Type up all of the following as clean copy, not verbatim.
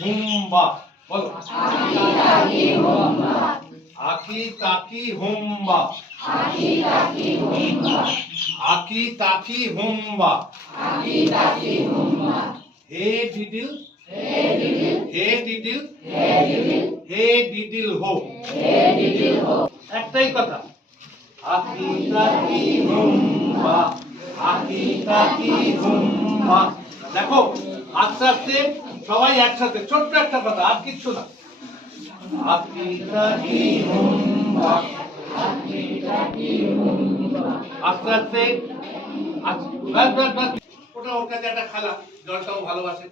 হুম্বা বলো। আকি তাকি হুম্বা। আকি তাকি হুম্বা। হে ডিডিল। হে ডিডিল। হে ডিডিল হো। একটাই কথা। আকি তাকি হুম্বা। আকি তাকি হুম্বা। দেখো আস্তে আস্তে সবাই একসাথে ছোট্ট একটা কথা, আর কিচ্ছু না। আকি তাকি হুম্বা। আস্তে আস্তে ব্যাস ব্যাস ব্যাস। ওটা ওর কাছে একটা খেলা, জলটাও ভালোবাসে।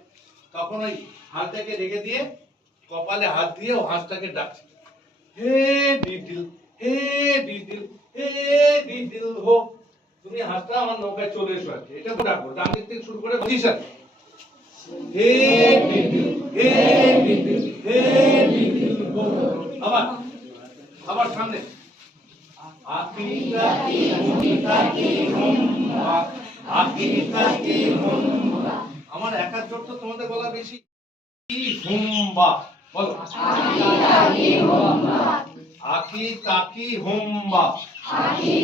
তখন ওই হাঁসটাকে রেখে দিয়ে কপালে হাত দিয়ে ও হাঁসটাকে ডাকছে, হে ডিডিল, হে ডিডিল, হে ডিডিল হো। তুমি হাঁসটা আমার নৌকায় চলে এসো আর কি, এটা ডাকো। ডান দিক থেকে শুরু করে পজিশন, হে ডিডিল, হে ডিডিল, হে ডিডিল হো। আবার আবার সামনে, আকি তাকি হুম্বা। আকি তাকি হুম্বা। আমার একার জোর তো তোমাদের বলা বেশি। হুম্বা বলো। আকি তাকি হুম্বা। আকি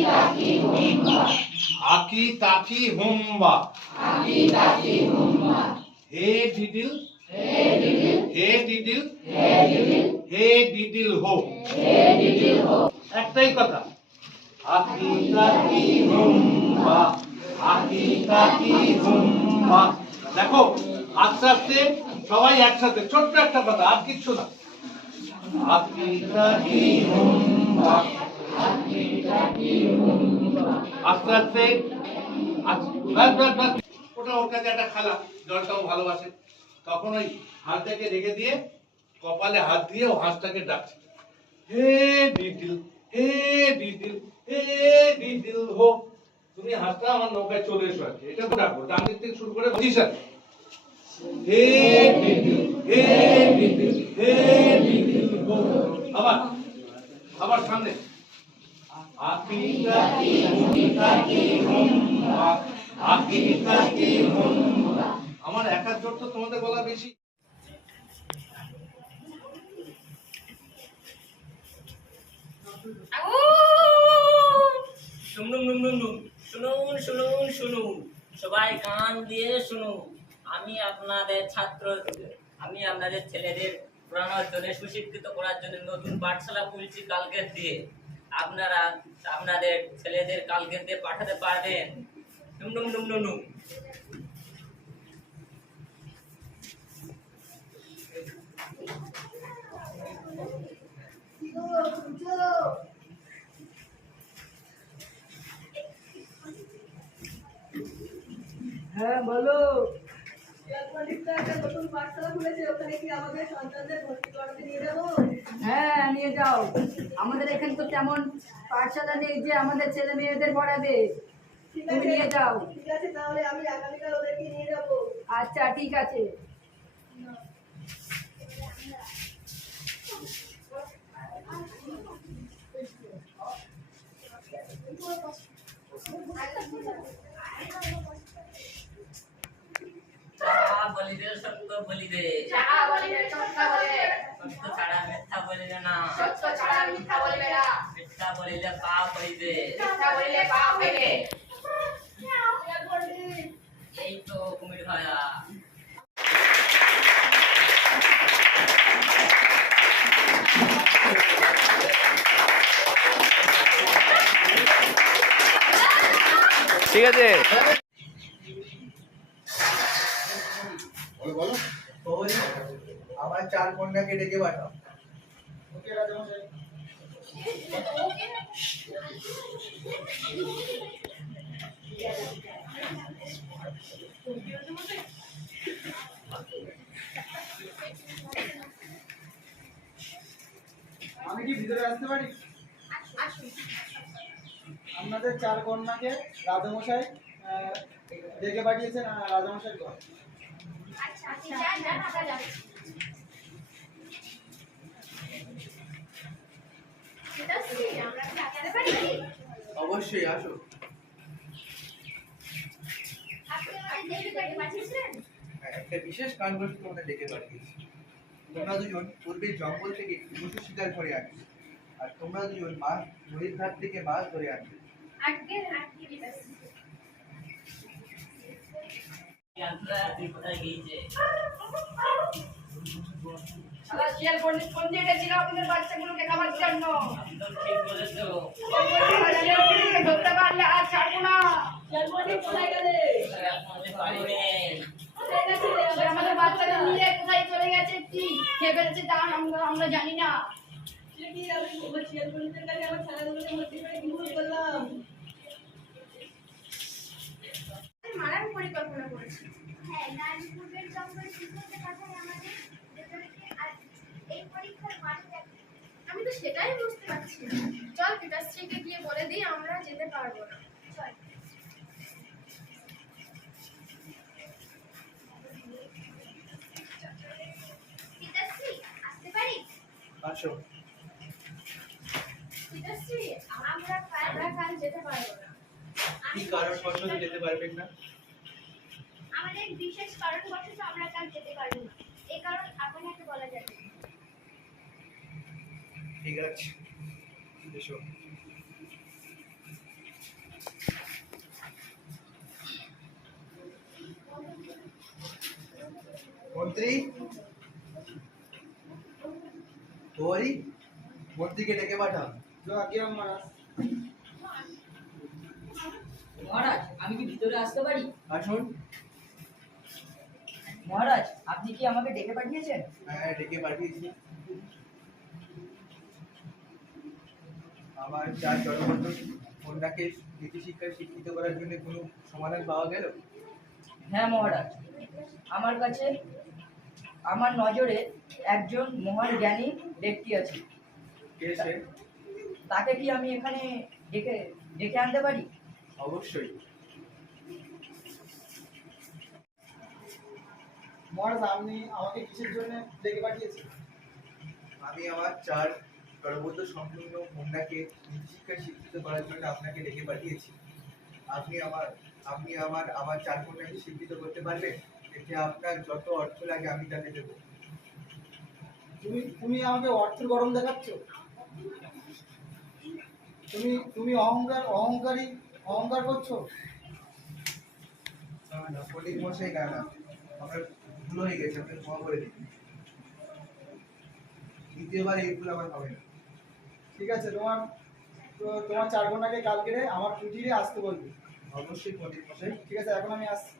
তাকি হুম্বা। হে ডিডিল। হে ডিডিল। হে ডিডিল হো। একটাই কথা। আকি তাকি হুম্বা। আকি তাকি হুম্বা। দেখো আস্তে আস্তে সবাই একসাথে ছোট্ট একটা কথা, আর কিচ্ছু না। আকি তাকি হুম্বা। আস্তে আস্তে ব্যাস ব্যাস ব্যাস। ওটা ওর কাছে একটা খেলা, জলটাও ভালোবাসে। তখন ওই হাঁসটাকে রেখে দিয়ে কপালে হাত দিয়ে ও হাঁসটাকে ডাকছে, হে ডিডিল, হে ডিডিল, হে ডিডিল হো। তুমি হাঁসটা আমার নৌকায় চলে এসো আর কি, এটা ডাকো। ডান দিক থেকে শুরু করে পজিশন, হে ডিডিল, হে ডিডিল, হে ডিডিল হো। আবার আবার সামনে, আকি তাকি হুম্বা। আকি তাকি হুম্বা। আমার একার জোর তো তোমাদের বলা বেশি। শুনুন শুনুন শুনুন, সবাই কান দিয়ে শুনুন। আমি আপনাদের ছাত্র, আমি আপনাদের ছেলেদের পড়ানোর জন্য, সুশিক্ষিত করার জন্য নতুন পাঠশালা খুলছি কালকের দিয়ে। আপনারা আপনাদের ছেলেদের কালকের দিয়ে পাঠাতে পারবেন। ডুম ডুম ডুম ডুম। হ্যাঁ বলো। হ্যাঁ নিয়ে যাও। আমাদের এখানে তো তেমন পাঠশালা নেই যে আমাদের ছেলে মেয়েদের পড়াবে। তুমি নিয়ে যাও। ঠিক আছে, তাহলে আমি আগামীকাল ওদেরকে নিয়ে যাবো। আচ্ছা ঠিক আছে। বলিবে সত্য বলিবে, সত্য বলিবে। সত্য ছাড়া মিথ্যা বলিবে না, সত্য ছাড়া মিথ্যা বলিবে না। মিথ্যা বলিলে পাপ হইবে, মিথ্যা বলিলে পাপ হইবে। এই তো কুমির ভাইয়া। ঠিক আছে। আমার 4 কন্যাকে ডেকে পাঠাও। আমি কি ভিতরে আসতে পারি? আপনাদের 4 কন্যাকে রাজামশাই ডেকে পাঠিয়েছেন রাজামশাই ঘর। অবশ্যই আসো। একটা বিশেষ কারণ করে তোমাদের ডেকে পাঠিয়েছি। তোমরা দুজন পূর্বে জঙ্গল থেকে পশু শিকার করে আনবে, আর তোমরা দুজন মাছ নদীর ধার থেকে মাছ ধরে আনবে। তুই কোথায় গিয়েছে? শালা শিয়াল ফোন দিয়ে গেছিল আপনাদের বাচ্চাগুলোকে খাবার জন্য। একদম ঠিক বলেছো। শালা শিয়ালগুলোকে ধরতে পারলে আর ছাড়বো না। শিয়ালগুলো কোথায় গেলে? আমাদের বাড়ি নেই। এবার আমাদের বাচ্চাদের নিয়ে কোথায় চলে গেছে, কি খেয়ে ফেলেছে তা আমরা জানি না। মারার পরিকল্পনা করেছি। হ্যাঁ, নারীপুরের জঙ্গলে শিশুদের কথাই আমাদের ভেতরেকে আর এই পরীক্ষার মানে দেখে আমি তো সেটাই বুঝতে পারছি না। চল পিতাশ্রীকে গিয়ে বলে দিই আমরা যেতে পারবো না। চল। পিতাশ্রী, আসতে পারি? আসো। পিতাশ্রী, আমরা কাল যেতে পারবো না। কি কারণবশত যেতে পারবেন না? আমাদের বিশেষ কারণবশত আমরা কাল যেতে পারবো না। এই কারণ আপনাকে বলা যাবে না। ঠিক আছে, এসো। মন্ত্রী, তোরই মন্ত্রীকে ডেকে পাঠাও। মহারাজ, আমি কি ভিতরে আসতে পারি? আসুন। মহারাজ, আপনি কি আমাকে ডেকে পাঠিয়েছেন? হ্যাঁ, ডেকে পাঠিয়েছি। আমার চার জনবদ্ধ কন্যাকে নীতি শিক্ষায় শিক্ষিত করার জন্য কোনো সমাধান পাওয়া গেল? হ্যাঁ মহারাজ, আমার কাছে আমার নজরে একজন মহান জ্ঞানী ব্যক্তি আছে। কে সে? তাকে কি আমি এখানে ডেকে ডেকে আনতে পারি? অবশ্যই। মহারাজ, আপনি আমাকে কিসের জন্য ডেকে পাঠিয়েছেন? আমি আমার চার গর্ভবত সম্পূর্ণ কন্যাকে নীতি শিক্ষায় শিক্ষিত করার জন্য আপনাকে ডেকে পাঠিয়েছি। আপনি আমার চার কন্যাকে শিক্ষিত করতে পারবেন? এতে আপনার যত অর্থ লাগে আমি তাকে দেবো। তুমি আমাকে অর্থের গরম দেখাচ্ছ? তুমি অহংকার করছো? না, পণ্ডিত মশাই, না না, আমার ভুল হয়ে গেছে, আপনি ক্ষমা করে দিন। দ্বিতীয়বার এই ভুল আমার হবে না। ঠিক আছে, তোমার চার কন্যাকে কালকে আমার কুটিরে আসতে বলবে। অবশ্যই পণ্ডিত মশাই। ঠিক আছে, এখন আমি আসছি।